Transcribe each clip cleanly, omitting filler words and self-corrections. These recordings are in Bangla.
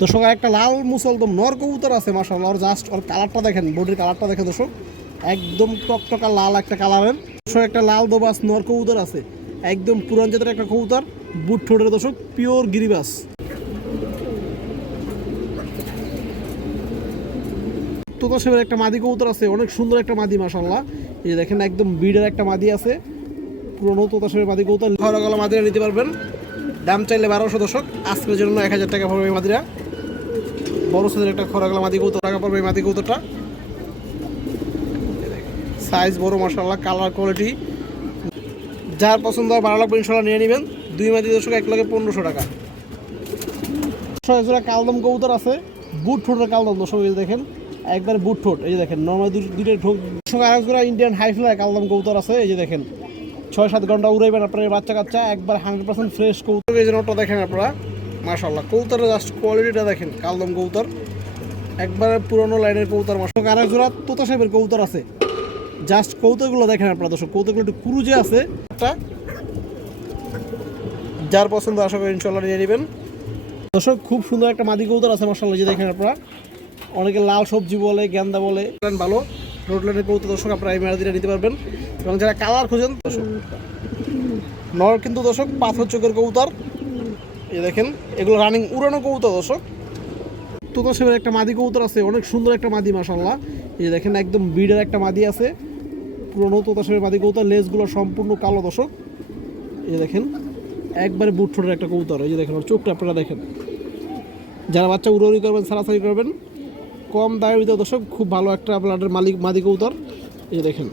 দর্শক একটা লাল মুসলদম নর কবুতর আছে মাশাআল্লাহ, আর জাস্ট ওর কালারটা দেখেন, বডির কালারটা দেখেন দর্শক, একদম টকটকা লাল একটা কালারের। দর্শক একটা লাল দোবাস নর কবুতর আছে, একদম পুরান জাতের একটা কবুতর, বুট ঠোঁটের দর্শক, পিওর গিরিবাস। তোতা সেবের একটা মাদি কবুতর আছে, অনেক সুন্দর একটা মাদি মাশাআল্লাহ। এই যে দেখেন একদম বিডের একটা মাদি আছে, পুরনো তোতা সেবের মাদি কবুতর। খরা গলা মাদিরা নিতে পারবেন, দাম চাইলে 1200 দর্শক, আজকের জন্য 1000 টাকা পড়বে এই মাদিরা। বড় সাইজের একটা খরা গলা মাদি কবুতর, টাকা পড়বে এই মাদি কবুতরটা। সাইজ বড় মাশাআল্লাহ, কালার কোয়ালিটি যার পছন্দ হয় ভালো লাগবে ইনশাআল্লাহ নিয়ে নেবেন। দুই মাদি দর্শক 1,1500 টাকা। জোড়া কালদম কবুতর আছে, বুট ঠোঁটের কালদম দর্শক, এই দেখেন একবার বুট ঠোঁট, এই যে দেখেন নর্মাল দুইটাই ঠোঁট। আরেক জোড়া ইন্ডিয়ান হাইফ্লাই কালদম কবুতর আছে, এই যে দেখেন 6-7 ঘন্টা উড়াইবেন আপনার বাচ্চা কাচ্চা, একবার 100% ফ্রেশ কবুতর। এই জন্যটা দেখেন আপনারা মাশাআল্লাহ, কবুতরের জাস্ট কোয়ালিটিটা দেখেন, কালদম কবুতর একবারে পুরনো লাইনের কবুতর মাশাআল্লাহ। আরেক জোড়া তোতা সাহেবের কবুতর আছে, জাস্ট কৌতুকগুলো দেখেন আপনারা দর্শক, কৌতুকগুলো একটু কুরুজে আছে একটা, যার পছন্দ আশা করি ইনশাআল্লাহ নিয়ে নেবেন দর্শক। খুব সুন্দর একটা মাদি কবুতর আছে মাশাআল্লাহ, যে দেখেন আপনারা, অনেকে লাল সবজি বলে, গেন্দা বলে, ভালো রোড লাইনের কবুতর দর্শক, আপনারা এই মাদিটা নিতে পারবেন। এবং যারা কালার খোঁজেন দর্শক, নর কিন্তু দর্শক পাথর চোখের কবুতর, এই দেখেন এগুলো রানিং উড়ানো কবুতর দর্শক। তোতা সেবের একটা মাদি কবুতর আছে, অনেক সুন্দর একটা মাদি মাশাআল্লাহ। এই যে দেখেন একদম বিডের একটা মাদি আছে, পুরনো তোতা সেবের মাদি কবুতর, লেজগুলো সম্পূর্ণ কালো দর্শক। এই যে দেখেন একবারে বুট ঠোঁটের একটা কবুতর, এই যে দেখেন ওর চোখটা আপনারা দেখেন। যারা বাচ্চা উড়াউড়ি করবেন, সারাসারি করবেন, কম দামের ভিতরে দর্শক, খুব ভালো একটা ব্লাডের মাদি কবুতর। এই যে দেখেন,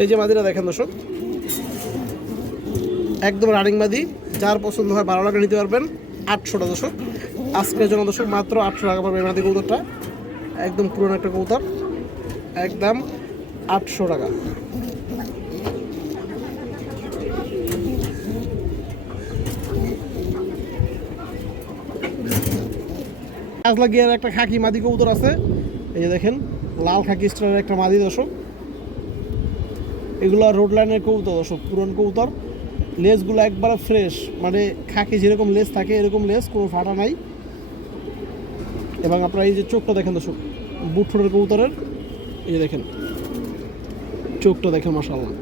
এই যে মাদিরা দেখেন দর্শক, একদম রানিং মাদি, যার পছন্দ হয় ভালো লাগে নিতে পারবেন। 800 টাকা দর্শক, আজকের জন্য দর্শক মাত্র 800 টাকা পাবে এই মাদি কবুতরটা, একদম পুরনো একটা কবুতর, একদম 800 টাকা। কাজলা গিয়ার একটা খাকি মাদি কবুতর আছে, এই যে দেখেন লাল খাকি স্টারের একটা মাদি দর্শক। এগুলো রোড লাইনের কবুতর দর্শক, পুরন কবুতর, লেজগুলো একবারে ফ্রেশ, মানে খাকি যেরকম লেজ থাকে এরকম লেজ, কোনো ফাটা নাই। এবং আপনারা এই যে চোখটা দেখেন দর্শক, বুট ঠোঁটের কবুতরের, এই যে দেখেন চোখটা দেখেন মাশাআল্লাহ,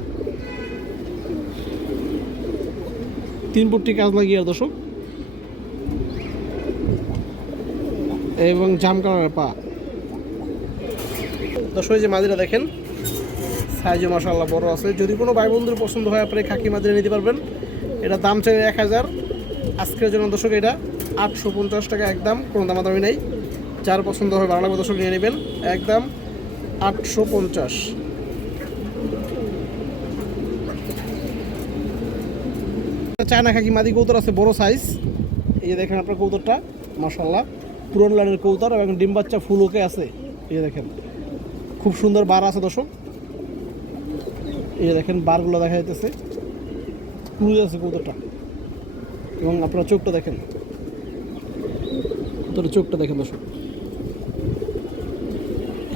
3 পট্টি কাজলা গিয়ার দর্শক, এবং জাম কালারের পা দর্শক। এই যে মাদিরা দেখেন, সাইজও মাশাআল্লাহ বড় আছে। যদি কোনো ভাই বন্ধুর পছন্দ হয় আপনি খাকি মাদিরা নিতে পারবেন। এটা দাম চাই 1000, আজকের জন্য দর্শক এটা 850 টাকা একদম, কোনো দামাদামি নেই। যার পছন্দ হয় ভালো লাগবে দর্শক নিয়ে নেবেন, একদম 850। চায়না খাকি মাদি কবুতর আছে, বড় সাইজ, এই যে দেখেন আপনার কবুতরটা মাশাআল্লাহ, পুরন লাইনের কবুতর, এবং ডিম বাচ্চা ফুল ওকে আছে। এই যে দেখেন খুব সুন্দর বার আছে দর্শক, এই যে দেখেন বারগুলো দেখা যাইতেছে, ক্রুজ আছে কবুতরটা। এবং আপনারা চোখটা দেখেন, কবুতরের চোখটা দেখেন দর্শক,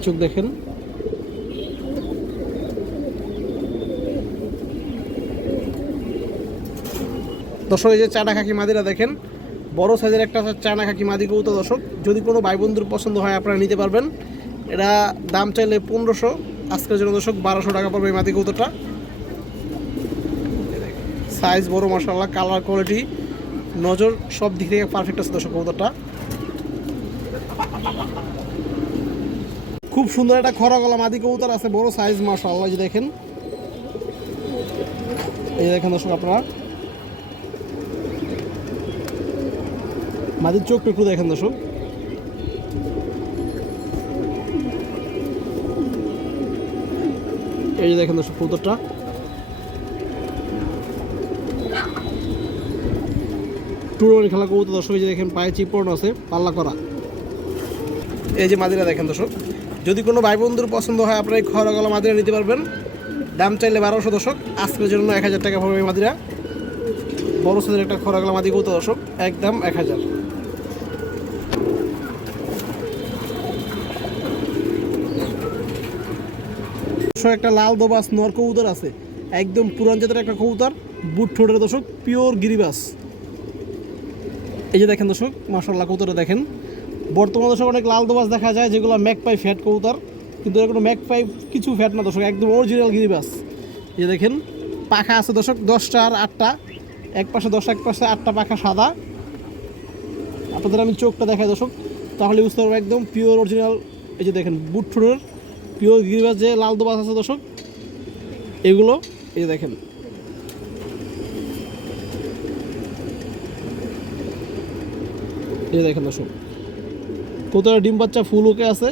চোখ দেখেন। দর্শক এই যে চায়না খাকি মাদিরা দেখেন, বড় সাইজের একটা চায়না খাকি মাদি কবুতর দর্শক। যদি কোনো ভাই বন্ধুর পছন্দ হয় আপনারা নিতে পারবেন। এটা দাম চাইলে 1500, আজকের জন্য দর্শক 1200 টাকা পড়বে এই মাদি কবুতরটা। সাইজ বড় মাশাআল্লাহ, কালার কোয়ালিটি নজর সব দিক থেকে পারফেক্ট আছে দর্শক কবুতরটা। খুব সুন্দর একটা খরা গলা মাদি কবুতর আছে, বড় সাইজ মাশাআল্লাহ, এই যে দেখেন, এই দেখেন দর্শক আপনারা মাদির চোখটা একটু দেখেন দর্শক। এই যে দেখেন দর্শক কবুতরটা, টুর্নামেন্ট খেলা কবুতর দর্শক। এই যে দেখেন পায়ে চিপড় আছে, পাল্লা করা। এই যে মাদিরা দেখেন দর্শক, যদি কোনো ভাই বন্ধুর পছন্দ হয় আপনারা এই খরা গলা মাদিরা নিতে পারবেন। দাম চাইলে 1200 দর্শক, আজকের জন্য 1000 টাকা পড়বে এই মাদিরা। বড় সাইজের একটা খরা গলা মাদি কবুতর দর্শক, একদম 1000। একটা লাল দোবাস নর কবুতর আছে, একদম পুরান জাতের একটা কবুতর, বুট ঠোঁটের দর্শক, পিওর গিরিবাস। এই যে দেখেন দর্শক মাশাআল্লাহ কবুতরটা দেখেন। বর্তমানে দর্শক অনেক লাল দোবাজ দেখা যায় যেগুলো ম্যাকপাই ফ্যাট কবুতর, কিন্তু এর কোনো ম্যাকপাই কিছু ফ্যাট না দর্শক, একদম অরিজিনাল গিরিবাস। এই যে দেখেন পাখা আছে দর্শক 10টা আর 8টা, এক পাশে 10 এক পাশে 8টা পাখা সাদা। আপনাদের আমি চোখটা দেখাই দর্শক, তাহলে বুঝতে পারবো একদম পিওর অরিজিনাল। এই যে দেখেন বুট ঠোঁটের পিওর গিরিবাস যে লাল দোবাজ আছে দর্শক এগুলো। এই যে দেখেন এই দেখেন দর্শক কবুতরের ডিম বাচ্চা ফুল ওকে আছে।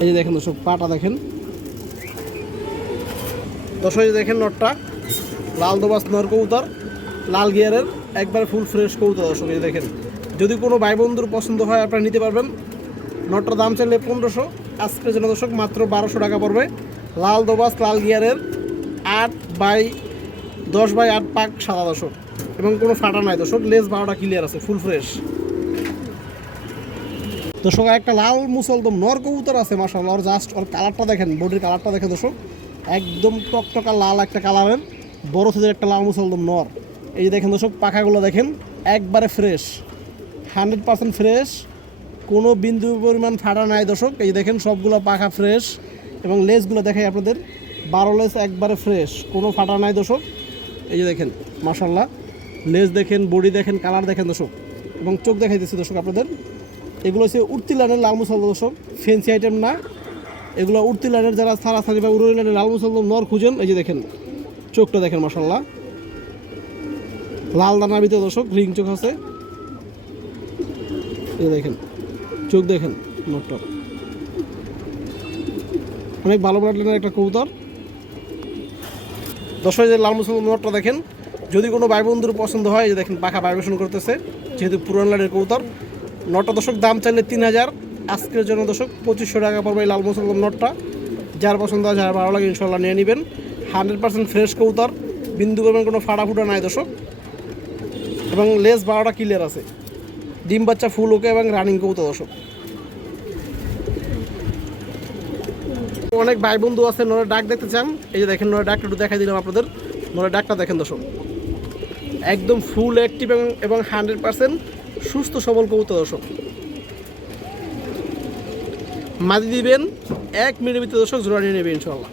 এই যে দেখেন দর্শক পাটা দেখেন দর্শক, এই যে দেখেন নটটা লাল দোবাস নর কবুতর, লাল গিয়ারের একবার ফুল ফ্রেশ কবুতর দর্শক। এই দেখেন যদি কোনো ভাই বন্ধুর পছন্দ হয় আপনারা নিতে পারবেন। নটটার দাম চাইলে 1500, আজকের জন্য দর্শক মাত্র 1200 টাকা পড়বে। লাল দোবাস লাল গিয়ারের 8x10x8 পাক সাদা দর্শক, এবং কোনো ফাটা নাই দর্শক, লেজ 12টা ক্লিয়ার আছে ফুল ফ্রেশ দর্শক। একটা লাল মুসলদম নর কবুতর আছে মাশাআল্লাহ, ওর জাস্ট ওর কালারটা দেখেন, বডির কালারটা দেখেন দর্শক, একদম টকটকা লাল একটা কালারের বড় সাইজের একটা লাল মুসলদম নর। এই যে দেখেন দর্শক পাখাগুলো দেখেন একবারে ফ্রেশ, 100% ফ্রেশ, কোনো বিন্দু পরিমাণ ফাটা নাই দর্শক। এই যে দেখেন সবগুলো পাখা ফ্রেশ, এবং লেজগুলো দেখাই আপনাদের 12 লেজ একবারে ফ্রেশ, কোনো ফাটা নাই দর্শক। এই যে দেখেন মাশাআল্লাহ লেজ দেখেন, বডি দেখেন, কালার দেখেন দর্শক, এবং চোখ দেখাই দিচ্ছি দর্শক আপনাদের। এগুলো হচ্ছে উঠতি লাইনের লাল মুসলদম দর্শক, ফেন্সি আইটেম না এগুলো। উঠতি লাইনের যারা সারাসারি বা উড়ি লাইনের লাল মুসলদম নর খুঁজেন, এই যে দেখেন চোখটা দেখেন মাশাআল্লাহ, লাল দানার ভিতরে দর্শক রিং চোখ আছে। এই দেখেন চোখ দেখেন নটটা, অনেক ভালো ব্রাডলাইনের একটা কবুতর দর্শক। যে লাল মুসলদম নটটা দেখেন, যদি কোনো ভাই বন্ধুর পছন্দ হয়, এই যে দেখেন পাখা ভাইব্রেশন করতেছে, যেহেতু পুরান লাইনের কবুতর। নটটা দর্শক দাম চাইলে 3000, আজকের জন্য দর্শক 2500 টাকা পড়বে এই লাল মুসলদম নটটা। যার পছন্দ হয়, যার ভালো লাগে ইনশাল্লাহ নিয়ে নেবেন। 100% ফ্রেশ কবুতর, বিন্দু পরিমাণ কোনো ফাটা ফুটা নাই দর্শক, এবং লেজ 12টা ক্লিয়ার আছে, ডিম বাচ্চা ফুল ওকে এবং রানিং কবুতর দর্শক। অনেক ভাই বন্ধু আছে নরের ডাক দেখতে চান, এই যে দেখেন নরের ডাকটা একটু দেখাই দিলাম আপনাদের। নরের ডাকটা দেখেন দর্শক, একদম ফুল অ্যাক্টিভ এবং 100% সুস্থ সবল কবুতর দর্শক। মাদি দিবেন 1 মিনিটের ভিতরে দর্শক, জোড়া নিয়ে নেবে ইনশাল্লাহ।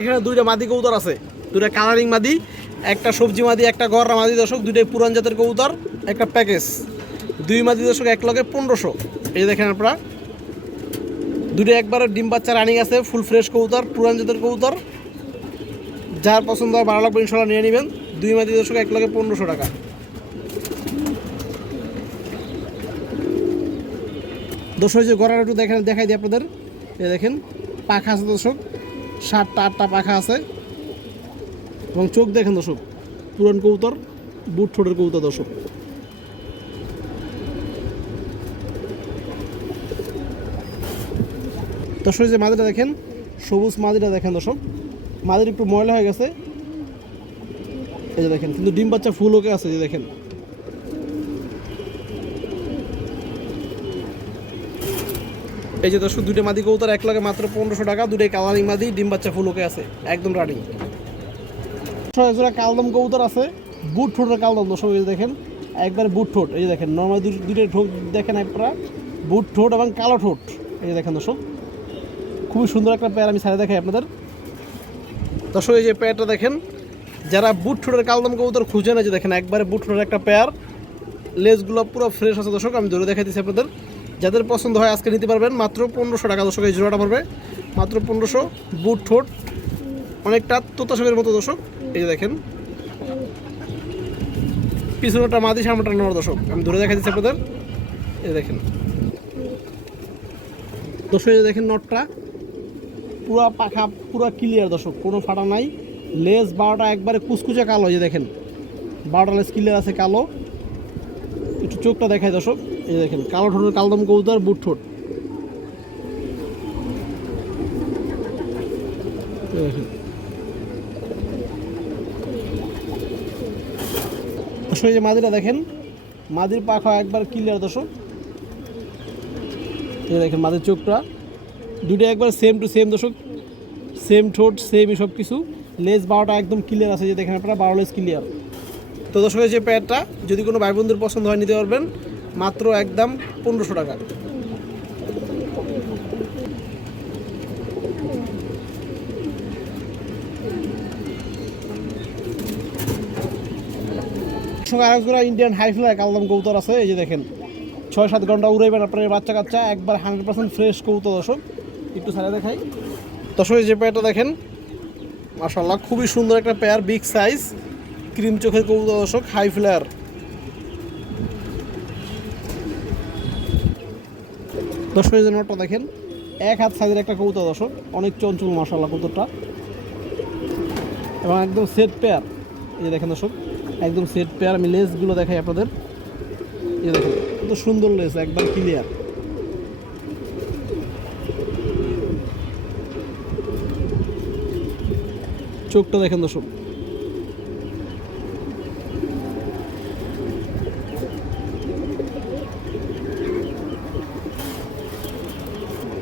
এখানে 2টা মাদি কবুতর আছে, 2টা কালারিং মাদি, একটা সবজি মাদি, একটা গররা মাদি দর্শক, 2টাই পুরান জাতের কবুতর, একটা প্যাকেজ 2 মাদি দর্শক এক লগে 1500। এই দেখেন আপনারা 2টা একবারে ডিম বাচ্চা রানিং আছে, ফুল ফ্রেশ কবুতর, পুরান জাতের কবুতর। যার পছন্দ হয় ভালো লাগবে ইনশাল্লাহ নিয়ে নেবেন। 2 মাদি দর্শক এক লগে 1500 টাকা। দর্শক যে গড়ার একটু দেখাই দিই আপনাদের। এই দেখেন পাখা আছে দর্শক, 7টা 8টা পাখা আছে, এবং চোখ দেখেন দর্শক পুরান কবুতর, বুট ঠোঁটের কবুতর দর্শক। দর্শক যে মাদিটা দেখেন, সবুজ মাদিটা দেখেন দর্শক, মাদির একটু ময়লা হয়ে গেছে। এই যে দেখেন কিন্তু ডিম বাচ্চা ফুল ওকে আছে। যে দেখেন এই যে দর্শক 2টা মাদি কবুতর এক লগে মাত্র 1500 টাকা, 2টাই কালারিং মাদি, ডিম বাচ্চা ফুল ওকে আছে, একদম রানিং। কালদম কবুতর আছে, বুট ঠোঁটের কালদম দর্শক। এই যে দেখেন একবারে বুট ঠোঁট, এই যে দেখেন নর্মাল 2টা ঠোঁট দেখেন আপনারা, বুট ঠোঁট এবং কালো ঠোঁট। এই যে দেখেন দর্শক খুবই সুন্দর একটা পেয়ার, আমি ছাড়ে দেখাই আপনাদের দর্শক। এই যে পেয়ারটা দেখেন, যারা বুট ঠোঁটের কালদম কবুতর খুঁজে না, যে দেখেন একবারে বুট ঠোঁটের একটা পেয়ার, লেজগুলো পুরো ফ্রেশ আছে দর্শক, আমি ধরে দেখাইতেছি আপনাদের। যাদের পছন্দ হয় আজকে নিতে পারবেন মাত্র 1500 টাকা দর্শক। এই জোড়াটা পড়বে মাত্র 1500, বুট ঠোঁট অনেকটা তোতা সাপের মতো দর্শক। এই যে দেখেন পিছনেটা মাদি, সামনেটা নর দর্শক, আমি ধরে দেখাই দিচ্ছি আপনাদের। এই দেখেন দর্শক, এই দেখেন নটটা পুরা পাখা পুরা ক্লিয়ার দর্শক, কোনো ফাটা নাই, লেজ 12টা একবারে কুচকুচে কালো। এই যে দেখেন 12টা লেজ ক্লিয়ার আছে কালো। একটু চোখটা দেখায় দর্শক, এই দেখেন কালো ঠোঁটের কালদম কবুতর, বুট ঠোঁট। দেখেন দর্শক এই যে মাদিটা দেখেন, মাদির পাখা একবার ক্লিয়ার দর্শক। এই দেখেন মাদির চোখটা, 2টা একবার সেম টু সেম দর্শক, সেম ঠোঁট সেমই সব কিছু। লেজ 12টা একদম ক্লিয়ার আছে, যে দেখেন আপনারা 12 লেজ ক্লিয়ার। তো দর্শক এই যে পেয়ারটা যদি কোনো ভাই বন্ধুর পছন্দ হয় নিতে পারবেন, মাত্র একদম 1500 টাকা। সঙ্গে আরেক জোড়া ইন্ডিয়ান হাই ফ্লাই কালদম কবুতর আছে। এই যে দেখেন 6-7 ঘন্টা উড়াইবেন আপনার বাচ্চা কাচ্চা, একবার 100% ফ্রেশ কবুতর দর্শক। একটু ছাড়া দেখাই দর্শক, এই যে পেয়ারটা দেখেন মাশাআল্লাহ খুবই সুন্দর একটা পেয়ার, বিগ সাইজ ক্রিম চোখের কবুতর দর্শক, হাই ফ্লায়ার। দর্শক এই যে নটটা দেখেন, 1 হাত সাইজের একটা কবুতর দর্শক, অনেক চঞ্চল মাশাআল্লাহ কবুতরটা, এবং একদম সেট পেয়ার। এই যে দেখেন দর্শক একদম সেট পেয়ার। আমি লেসগুলো দেখাই আপনাদের, এই দেখেন কত সুন্দর লেস, একদম ক্লিয়ার। চোখটা দেখেন দর্শক,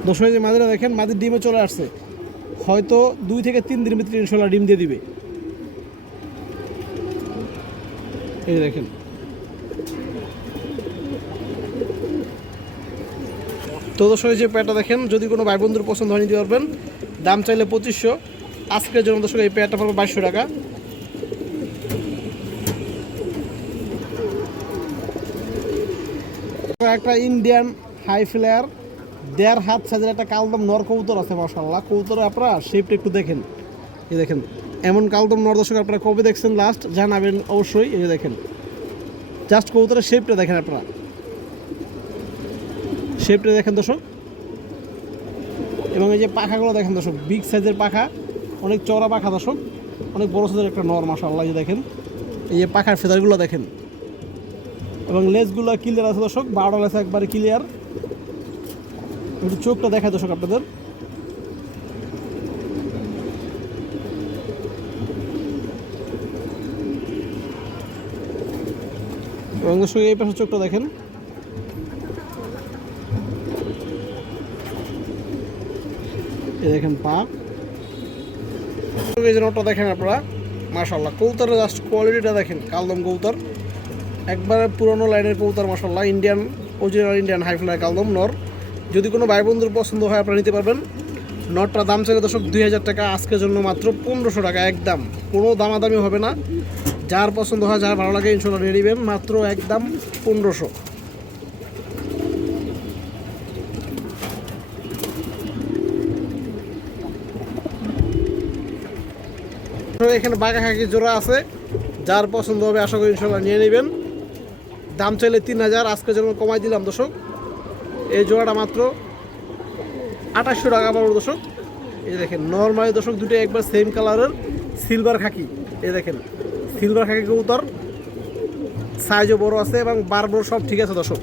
দর্শক যে মাদিরা দেখেন, মাদির ডিমে চলে আসছে, হয়তো 2 থেকে 3 দিনের ভিতরে ইনশাল্লাহ ডিম দিয়ে দিবে। এই দেখেন তো দর্শক যে পেয়ারটা দেখেন, যদি কোনো ভাই বন্ধুর পছন্দ হয় নিতে পারবেন, দাম চাইলে 2500, আজকের জন্য দর্শক এই পেয়ারটা পড়বে 2200 টাকা। একটা ইন্ডিয়ান হাই ফ্লায়ার 1.5 হাত সাইজের একটা কালদম নর কবুতর আছে মাশাআল্লাহ। কবুতর আপনারা শেপটা একটু দেখেন, এই দেখেন এমন কালদম নর দর্শক আপনারা কবে দেখছেন লাস্ট জানাবেন অবশ্যই। এই দেখেন জাস্ট কবুতরের শেপটা দেখেন, আপনারা শেপটা দেখেন দর্শক, এবং এই যে পাখাগুলো দেখেন দর্শক, বিগ সাইজের পাখা, অনেক চওড়া পাখা দর্শক, অনেক বড় সাইজের একটা নর মাশাআল্লাহ। এই যে দেখেন এই যে পাখার ফেদারগুলো দেখেন, এবং লেজগুলো ক্লিয়ার আছে দর্শক, 12টা লেজ একবারে ক্লিয়ার। একটু চোখটা দেখা দর্শক আপনাদের, এবং দর্শক এই পাশে চোখটা দেখেন, এই দেখেন পা। এই যে নটটা দেখেন আপনারা মাশাআল্লাহ, কবুতরের জাস্ট কোয়ালিটিটা দেখেন, কালদম কবুতর একবারে পুরনো লাইনের কবুতর মাশাআল্লাহ, Indian original Indian high fly কালদম নর। যদি কোনো ভাই বন্ধুর পছন্দ হয় আপনারা নিতে পারবেন। নটটার দাম চাইলে দর্শক 2000 টাকা, আজকের জন্য মাত্র 1500 টাকা একদম, কোনো দামাদামি হবে না। যার পছন্দ হয়, যার ভালো লাগে ইনশাল্লাহ নিয়ে নেবেন, মাত্র একদম 1500। এখানে বাঘা খাকি জোড়া আছে, যার পছন্দ হবে আশা করি ইনশাল্লাহ নিয়ে নেবেন। দাম চাইলে 3000, আজকের জন্য কমাই দিলাম দর্শক। এই জোড়াটা মাত্র 2800 টাকা পড়বে দর্শক। এই দেখেন নর্মালি দর্শক দুটো একবার সেম কালারের সিলভার খাকি, এই দেখেন সিলভার খাকি কবুতর, সাইজও বড় আছে এবং বার বড় সব ঠিক আছে দর্শক।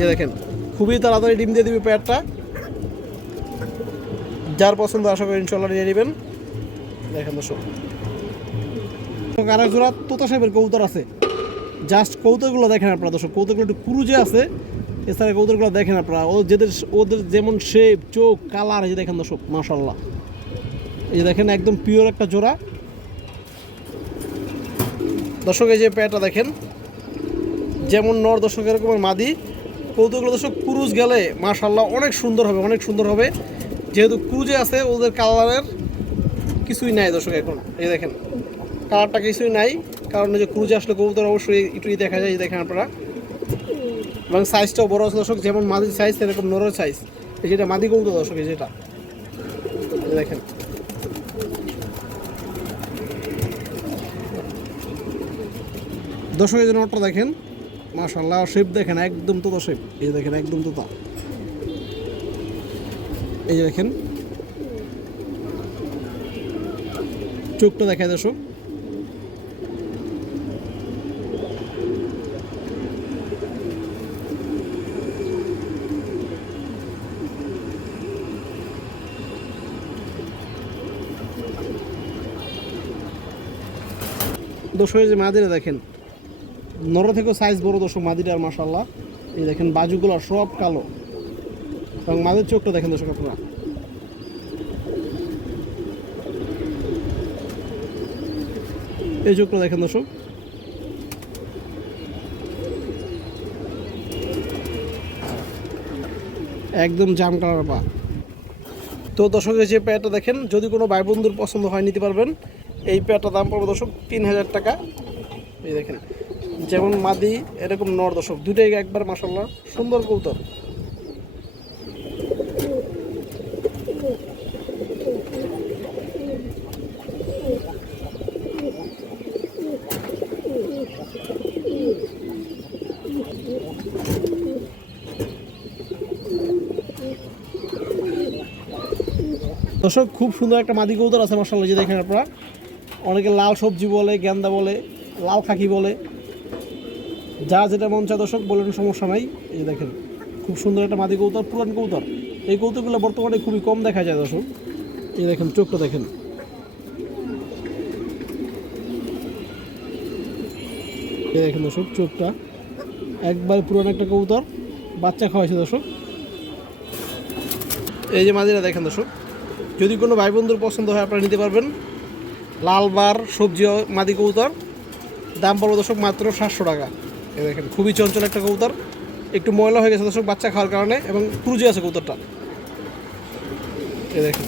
এই দেখেন খুবই তাড়াতাড়ি ডিম দিয়ে দিবে পেয়ারটা, যার পছন্দ আশা করি ইনশাল্লাহ নিয়ে নেবেন। দেখেন দর্শক আরেক জোড়া তোতা সাহেবের কবুতর আছে, জাস্ট কবুতরগুলো দেখেন আপনারা দর্শক, কবুতরগুলো একটু কুরুজে আছে, এছাড়া কবুতরগুলো দেখেন আপনারা, ওদের যেমন শেপ চোখ কালার, এই যে দেখেন দর্শক মাশাআল্লাহ। এই যে দেখেন একদম পিওর একটা জোড়া দর্শক। এই যে পেয়ারটা দেখেন, যেমন নর দর্শক এরকমের মাদি, কবুতরগুলো দর্শক ক্রুজ গেলে মাশাআল্লাহ অনেক সুন্দর হবে, অনেক সুন্দর হবে। যেহেতু ক্রুজে আছে ওদের কালারের কিছুই নাই দর্শক এখন, এই দেখেন কালারটা কিছুই নাই, কারণ যে ক্রুজে আসলে কবুতর অবশ্যই একটু দেখা যায়। দেখেন আপনারা, এবং সাইজটাও বড় আছে দর্শক, যেমন মাদির সাইজ সেরকম নরের সাইজ। এই যেটা মাদি কবুতর দর্শক, এই যেটা দেখেন দর্শক, এই যে নটটা দেখেন মাশাআল্লাহ, শেপ দেখেন একদম তোতা শেপ, এই দেখেন একদম তোতা। এই যে দেখেন চোখটা দেখায় দর্শক, দর্শক যে মাদিরা দেখেন, নর থেকেও সাইজ বড় দর্শক মাদিরার মাশাআল্লাহ। এই দেখেন বাজুগুলো সব কালো, এবং মাদির চোখটা দেখেন দর্শক আপনারা। এই চোখটা দেখেন দর্শক, একদম জাম কালার পা। তো দর্শক এই যে পেয়ারটা দেখেন, যদি কোনো ভাই বন্ধুর পছন্দ হয় নিতে পারবেন। এই পেয়ারটার দাম পড়বে দর্শক 3000 টাকা। এই দেখেন যেমন মাদি এরকম নর দর্শক, দুটোই একবার মাশাআল্লাহ সুন্দর কবুতর। দর্শক খুব সুন্দর একটা মাদি কবুতর আছে মাশাআল্লাহ, যে দেখেন আপনারা। অনেকে লাল সবজি বলে, গেন্দা বলে, লাল খাকি বলে, যা যেটা মন চায় দর্শক বলেন, সমস্যা নাই। এই দেখেন খুব সুন্দর একটা মাদি কবুতর, পুরান কবুতর। এই কবুতরগুলো বর্তমানে খুবই কম দেখা যায় দর্শক। এই দেখেন চোখটা দেখেন, এই দেখেন দর্শক চোখটা একবার পুরান একটা কবুতর, বাচ্চা খাওয়াইছে দর্শক। এই যে মাদিরা দেখেন দর্শক, যদি কোনো ভাই বন্ধুর পছন্দ হয় আপনারা নিতে পারবেন। লাল বার সবজি মাদি কবুতর, দাম পড়বে দর্শক মাত্র 700 টাকা। এই দেখেন খুবই চঞ্চল একটা কবুতর, একটু ময়লা হয়ে গেছে দর্শক বাচ্চা খাওয়ার কারণে, এবং ক্রুজে আছে কবুতরটা। এই দেখেন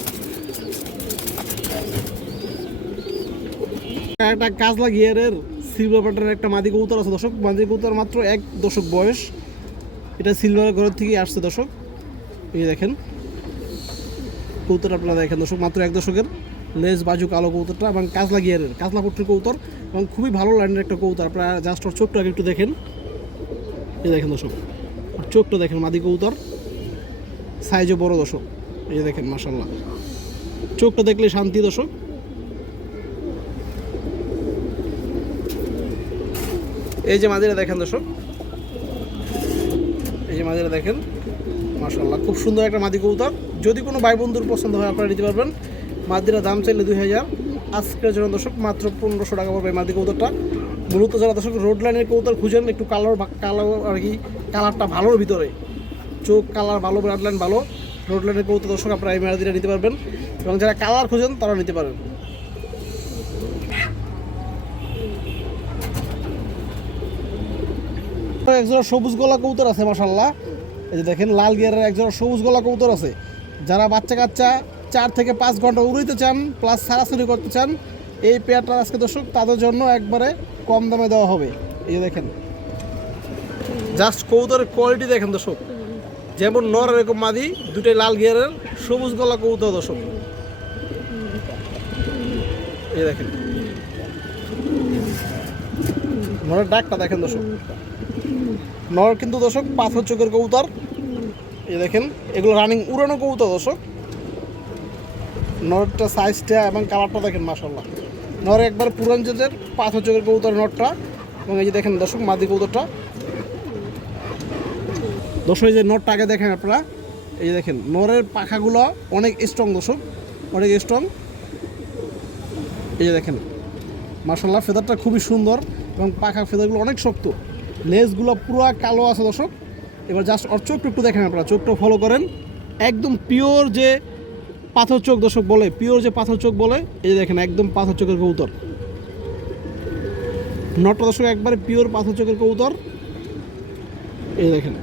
একটা কাজলা গিয়ারের সিলভার প্যাটার্নের একটা মাদি কবুতর আছে দর্শক। মাদি কবুতর মাত্র 1 দশক বয়স, এটা সিলভার ঘরের থেকেই আসছে দর্শক। এই দেখেন কবুতর আপনারা দেখেন দর্শক, মাত্র 1 দশকের, লেজ বাজু কালো কবুতরটা, এবং কাজলা গিয়ারের কাজলা পুট্টির কবুতর, এবং খুবই ভালো লাইনের একটা কবুতর। আপনারা জাস্ট ওর চোখটা একটু দেখেন, এই দেখেন দর্শক ওর চোখটা দেখেন, মাদি কবুতর, সাইজও বড় দর্শক। এই দেখেন মাশাআল্লাহ চোখটা দেখলে শান্তি দর্শক। এই যে মাদিরা দেখেন দর্শক, এই যে মাদিরা দেখেন মাশাআল্লাহ খুব সুন্দর একটা মাদি কবুতর। যদি কোনো ভাই বন্ধুর পছন্দ হয় আপনারা নিতে পারবেন। মাদিরা দাম চাইলে 2000, আজকের জন্য দর্শক মাত্র 1500 টাকা পড়বে মাদি কবুতরটা। মূলত যারা দর্শক রোড লাইনের কবুতর খুঁজেন, একটু কালার আর কি কালারটা ভালোর ভিতরে, চোখ কালার ভালো, ব্লাড লাইন ভালো, রোড লাইনের কবুতর দর্শক আপনারা এই মাদিরা নিতে পারবেন। এবং যারা কালার খুঁজেন তারা নিতে পারেন। একজোড়া সবুজ গলা কবুতর আছে মাশাআল্লাহ, এই যে দেখেন লাল গিয়ারের একজোড়া সবুজ গলা কবুতর আছে। যারা বাচ্চা কাচ্চা 4 থেকে 5 ঘন্টা উড়াইতে চান, প্লাস সারাসারি করতে চান, এই পেয়ারটা আজকে দর্শক তাদের জন্য একবারে কম দামে দেওয়া হবে। এই যে দেখেন জাস্ট কবুতরের কোয়ালিটি দেখেন দর্শক, যেমন নর এরকম মাদি, দুটোই লাল গিয়ারের সবুজ গলা কবুতর দর্শক। এই দেখেন নরের ডাকটা দেখেন দর্শক, নর কিন্তু দর্শক পাথর চোখের কবুতর। এই দেখেন এগুলো রানিং উড়ানো কবুতর দর্শক। নরটা সাইজটা এবং কালারটা দেখেন মাশাআল্লাহ, নর একবার পুরান জাতের পাথর চোখের কবুতর নরটা। এবং এই যে দেখেন দর্শক মাদি কবুতরটা দর্শক, এই যে নরটা আগে দেখেন আপনারা। এই যে দেখেন নরের পাখাগুলো অনেক স্ট্রং দর্শক, অনেক স্ট্রং। এই যে দেখেন মাশাআল্লাহ ফেদারটা খুবই সুন্দর, এবং পাখা ফেদারগুলো অনেক শক্ত, লেজগুলো পুরো কালো আছে দর্শক। এবার জাস্ট ওর চোখটা একটু দেখেন আপনারা, চোখটা ফলো করেন, একদম পিওর যে পাথর চোখ দর্শক বলে, পিওর যে পাথর চোখ বলে। এই যে দেখেন একদম পাথর চোখের কবুতর নটটা দর্শক, একবারে পিওর পাথর চোখের কবুতর। এই দেখেন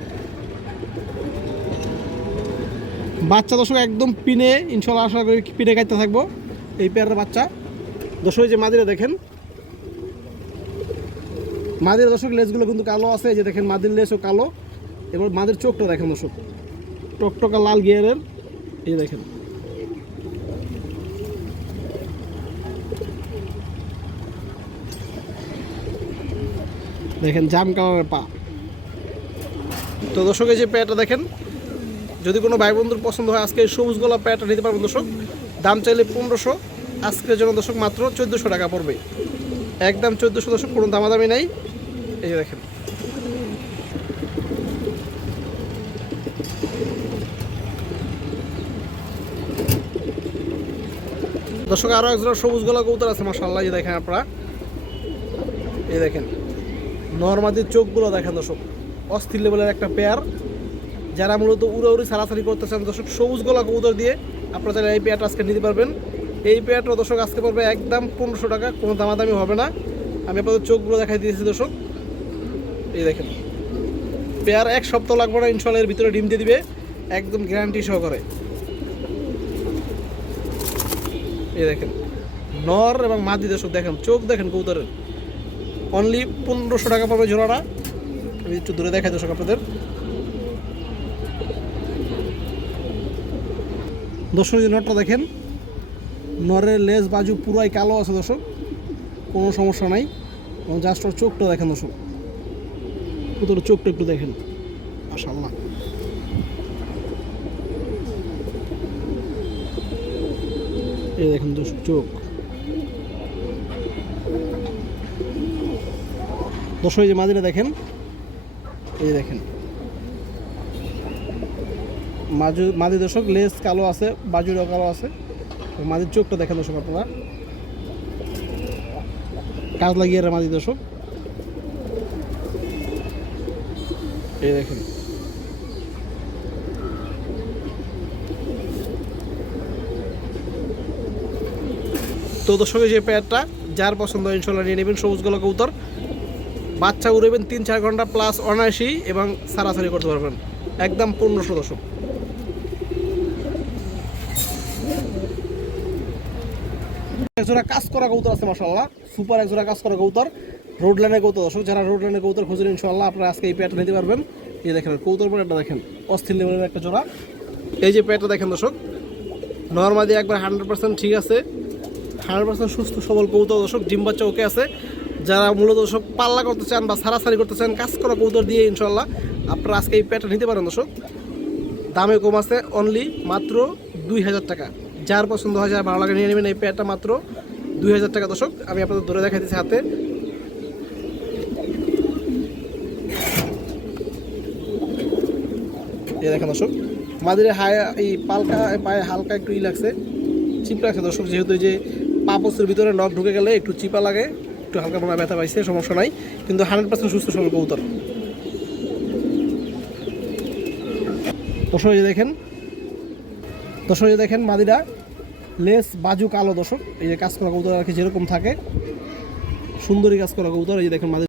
বাচ্চা দর্শক একদম পিনে, ইনশাআল্লাহ আশা করি পিনে কাটতে থাকবো এই পেয়ারের বাচ্চা দর্শক। এই যে মাদিরা দেখেন, মাদির দর্শক লেজগুলো কিন্তু কালো আছে। এই যে দেখেন মাদির লেজও কালো। এবার মাদির চোখটা দেখেন দর্শক, টকটকা লাল গিয়ারের। এই দেখেন দেখেন জাম কালারের পা। তো দর্শক এই যে পেয়ারটা দেখেন, যদি কোনো ভাই বন্ধুর পছন্দ হয় আজকে সবুজ গলা পেয়ারটা নিতে পারবেন দর্শক। দাম চাইলে 1500, আজকের জন্য দর্শক মাত্র 1400 টাকা পড়বে, একদম 1400 দর্শক, কোনো দামাদামি নাই। এই যে দেখেন দর্শক আরও একজোড়া সবুজ গলা কবুতর আছে মাশাআল্লাহ। এই দেখেন আপনারা, এই দেখেন নরমাদির চোখগুলো দেখেন দর্শক, অস্থির লেভেলের একটা পেয়ার। যারা মূলত উড়াউড়ি সারাসারি করতে চান দর্শক, সবুজ গলা কবুতর দিয়ে আপনারা চাইলে এই পেয়ারটা আজকে নিতে পারবেন। এই পেয়ারটা দর্শক আজকে পড়বে একদম 1500 টাকা, কোনো দামাদামি হবে না। আমি আপনাদের চোখগুলো দেখাই দিয়েছি দর্শক, এই দেখেন পেয়ার 1 সপ্তাহ লাগবে না ইনশাআল্লাহ, এর ভিতরে ডিম দিয়ে দিবে একদম গ্যারান্টি সহকারে। এই দেখেন নর এবং মাদি দর্শক, দেখেন চোখ দেখেন কবুতরের, অনলি 1500 টাকা পাবে জোড়াটা। আমি একটু দূরে দেখাই দর্শক আপনাদের। দর্শক এই নটটা দেখেন, নরের লেজ বাজু পুরাই কালো আছে দর্শক, কোনো সমস্যা নাই। এবং জাস্ট ওর চোখটা দেখেন দর্শক, কবুতরের চোখটা একটু দেখেন, মাশাআল্লাহ। এই দেখেন দর্শক চোখ। দর্শক এই যে মাদিটা দেখেন, এই দেখেন মাদি দর্শক, লেজ কালো আছে, বাজুটাও কালো আছে। মাদির চোখটা দেখেন দর্শক আপনারা, কাজ লাগিয়ে মাদি দর্শক, এই দেখেন। তো দর্শক যে পেয়ারটা যার পছন্দ ইনশাল্লাহ নিয়ে নেবেন। সবুজ গলা কবুতর, বাচ্চা উড়াবেন 3-4 ঘন্টা প্লাস অনায়াসি এবং সারাসারি করতে পারবেন একদম 1500 দর্শক। একজোড়া কাজ করা কবুতর আছে মাশাআল্লাহ, সুপার একজোড়া কাজ করা কবুতর, রোড লাইনের কবুতর দর্শক। যারা রোড লাইনের কবুতর খুঁজেন ইনশাআল্লাহ আপনারা আজকে এই পেয়ারটা নিতে পারবেন। এই দেখেন কবুতর পর একটা দেখেন অস্থির লেভেলের একটা জোড়া। এই যে পেয়ারটা দেখেন দর্শক, নরমালি একবার 100% ঠিক আছে, 100% সুস্থ সবল কবুতর দর্শক, ডিম বাচ্চা ওকে আছে। যারা মূলত দর্শক পাল্লা করতে চান বা সারাসারি করতে চান কাজ করা কবুতর দিয়ে ইনশাআল্লাহ আপনারা আজকে এই পেয়ারটা নিতে পারেন দর্শক। দামে কম আছে, অনলি মাত্র 2000 টাকা। যার পছন্দ হয়, যার ভালো লাগে নিয়ে নেবেন এই পেয়ারটা মাত্র 2000 টাকা দর্শক। আমি আপনাদের ধরে দেখাই দিচ্ছি হাতে, এই দেখেন দর্শক মাদিরে এই পালকা পায়ে হালকা একটু লাগছে, চিপ লাগছে দর্শক, যেহেতু এই যে পাপসের ভিতরে নখ ঢুকে গেলে একটু চিপা লাগে, একটু হালকা মনে ব্যথা পাইছে, সমস্যা নাই, কিন্তু 100% সুস্থ সবল কবুতর। দর্শক দেখেন মাদিরা লেস বাজু কালো দর্শক, এই যে কাজ করা কবুতর আর কি যেরকম থাকে, সুন্দরী কাজ করা কবুতর। এই যে দেখেন মাদি